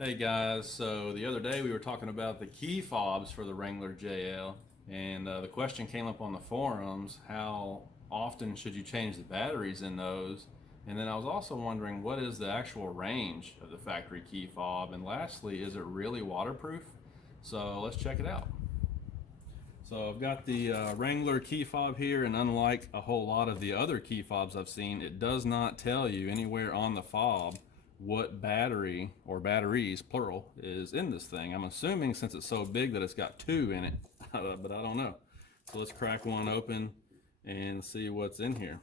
Hey guys, so the other day we were talking about the key fobs for the Wrangler JL, and the question came up on the forums, how often should you change the batteries in those? And then I was also wondering, what is the actual range of the factory key fob? And lastly, is it really waterproof? So let's check it out. So I've got the Wrangler key fob here, and unlike a whole lot of the other key fobs I've seen, it does not tell you anywhere on the fob what battery or batteries plural is in this thing. I'm assuming since it's so big that it's got two in it, but I don't know. So let's crack one open and see what's in here.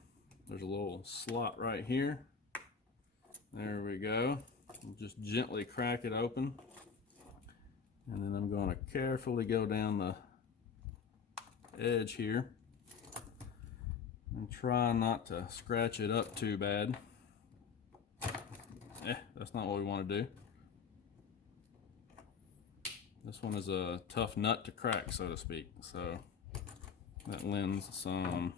There's a little slot right here. There we go. Just gently crack it open, and then I'm going to carefully go down the edge here and try not to scratch it up too bad. That's not what we want to do. This one is a tough nut to crack, so to speak, so that lends some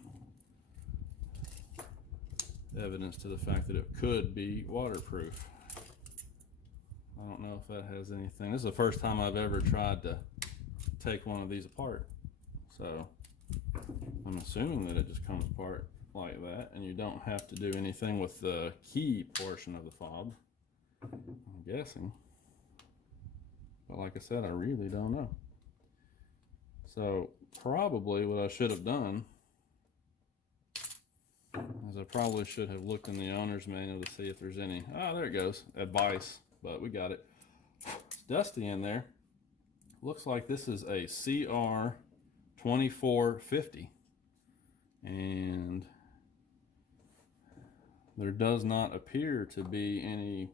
evidence to the fact that it could be waterproof. I don't know if that has anything. This is the first time I've ever tried to take one of these apart, so I'm assuming that it just comes apart like that, and you don't have to do anything with the key portion of the fob, I'm guessing. But like I said, I really don't know. So probably what I should have done is I probably should have looked in the owner's manual to see if there's any, there it goes, advice, but we got it. It's dusty in there. Looks like this is a CR 2450, and there does not appear to be any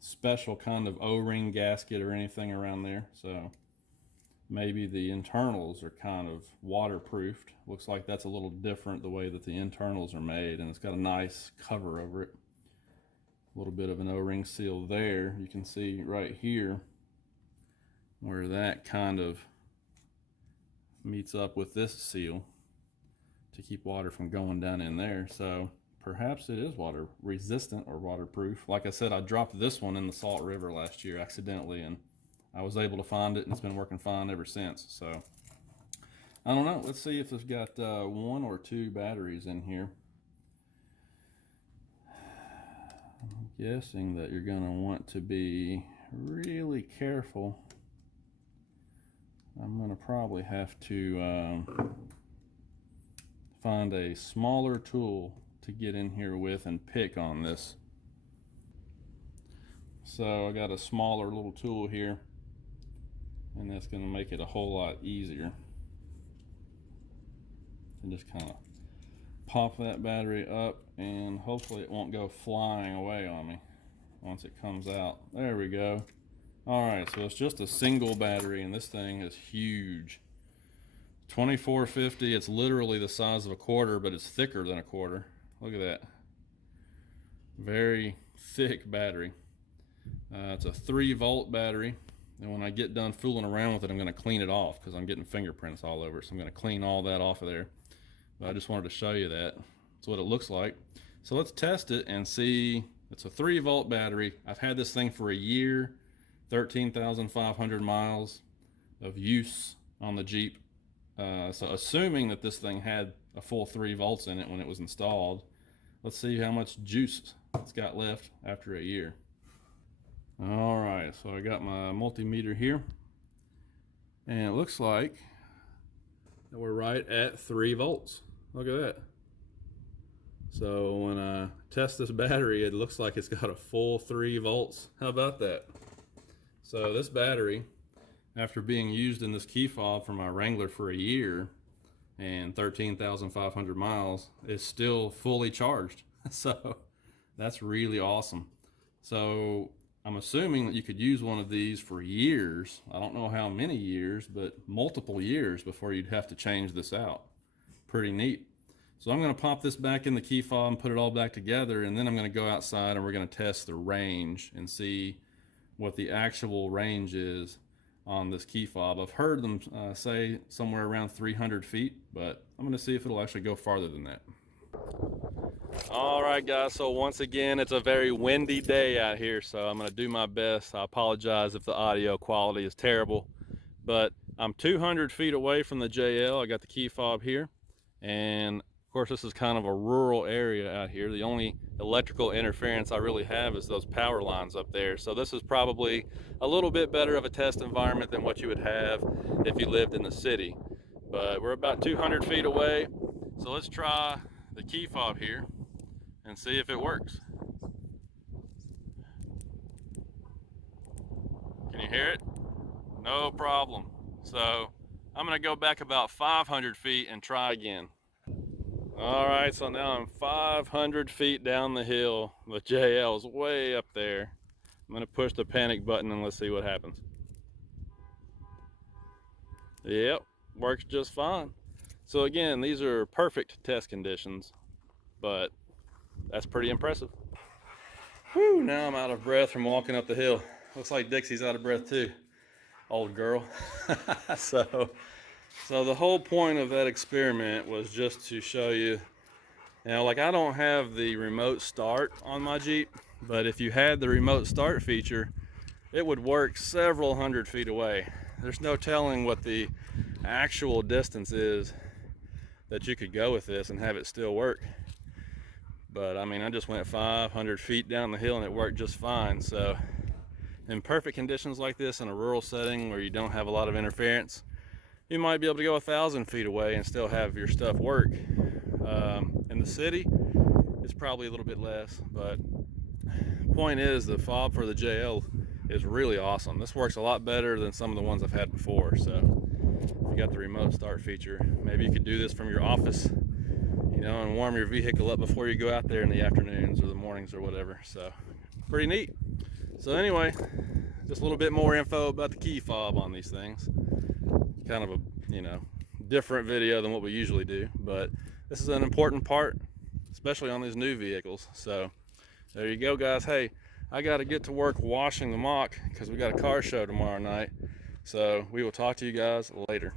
special kind of O-ring gasket or anything around there, so maybe the internals are kind of waterproofed. Looks like that's a little different the way that the internals are made, and it's got a nice cover over it. A little bit of an O-ring seal there. You can see right here where that kind of meets up with this seal to keep water from going down in there. So perhaps it is water resistant or waterproof. Like I said, I dropped this one in the Salt River last year accidentally, and I was able to find it, and it's been working fine ever since. So I don't know. Let's see if it's got one or two batteries in here. I'm guessing that you're going to want to be really careful. I'm going to probably have to find a smaller tool to get in here with and pick on this. So I got a smaller little tool here, and that's going to make it a whole lot easier. And just kind of pop that battery up, and hopefully it won't go flying away on me once it comes out. There we go. Alright, so it's just a single battery, and this thing is huge. 2450, it's literally the size of a quarter, but it's thicker than a quarter. Look at that. Very thick battery. It's a 3-volt battery, and when I get done fooling around with it, I'm going to clean it off because I'm getting fingerprints all over, so I'm going to clean all that off of there. But I just wanted to show you that. That's what it looks like. So let's test it and see. It's a 3-volt battery. I've had this thing for a year, 13,500 miles of use on the Jeep. So assuming that this thing had a full 3 volts in it when it was installed, let's see how much juice it's got left after a year. All right, so I got my multimeter here, and it looks like that we're right at 3 volts. Look at that. So when I test this battery, it looks like it's got a full 3 volts. How about that? So this battery, after being used in this key fob for my Wrangler for a year and 13,500 miles, is still fully charged. So that's really awesome. So I'm assuming that you could use one of these for years. I don't know how many years, but multiple years before you'd have to change this out. Pretty neat. So I'm going to pop this back in the key fob and put it all back together, and then I'm going to go outside and we're going to test the range and see what the actual range is on this key fob. I've heard them say somewhere around 300 feet, but I'm going to see if it'll actually go farther than that. All right, guys, so once again, it's a very windy day out here, so I'm gonna do my best. I apologize if the audio quality is terrible, but I'm 200 feet away from the JL. I got the key fob here, and of course this is kind of a rural area out here. The only electrical interference I really have is those power lines up there, so this is probably a little bit better of a test environment than what you would have if you lived in the city. But we're about 200 feet away, so let's try the key fob here and see if it works. Can you hear it? No problem. So I'm gonna go back about 500 feet and try again. All right, so now I'm 500 feet down the hill. The JL's way up there. I'm gonna push the panic button and let's see what happens. Yep, works just fine. So again, these are perfect test conditions, but that's pretty impressive. Whew, now I'm out of breath from walking up the hill. Looks like Dixie's out of breath too, old girl. So the whole point of that experiment was just to show you, like I don't have the remote start on my Jeep, but if you had the remote start feature, it would work several hundred feet away. There's no telling what the actual distance is that you could go with this and have it still work. But I mean, I just went 500 feet down the hill and it worked just fine. So in perfect conditions like this, in a rural setting where you don't have a lot of interference, you might be able to go 1,000 feet away and still have your stuff work. In the city, it's probably a little bit less, but point is, the fob for the JL is really awesome. This works a lot better than some of the ones I've had before. So if you got the remote start feature, maybe you could do this from your office, and warm your vehicle up before you go out there in the afternoons or the mornings or whatever. So pretty neat. So anyway, just a little bit more info about the key fob on these things. Kind of a different video than what we usually do, but this is an important part, especially on these new vehicles. So there you go, guys. Hey, I got to get to work washing the mock because we got a car show tomorrow night. So we will talk to you guys later.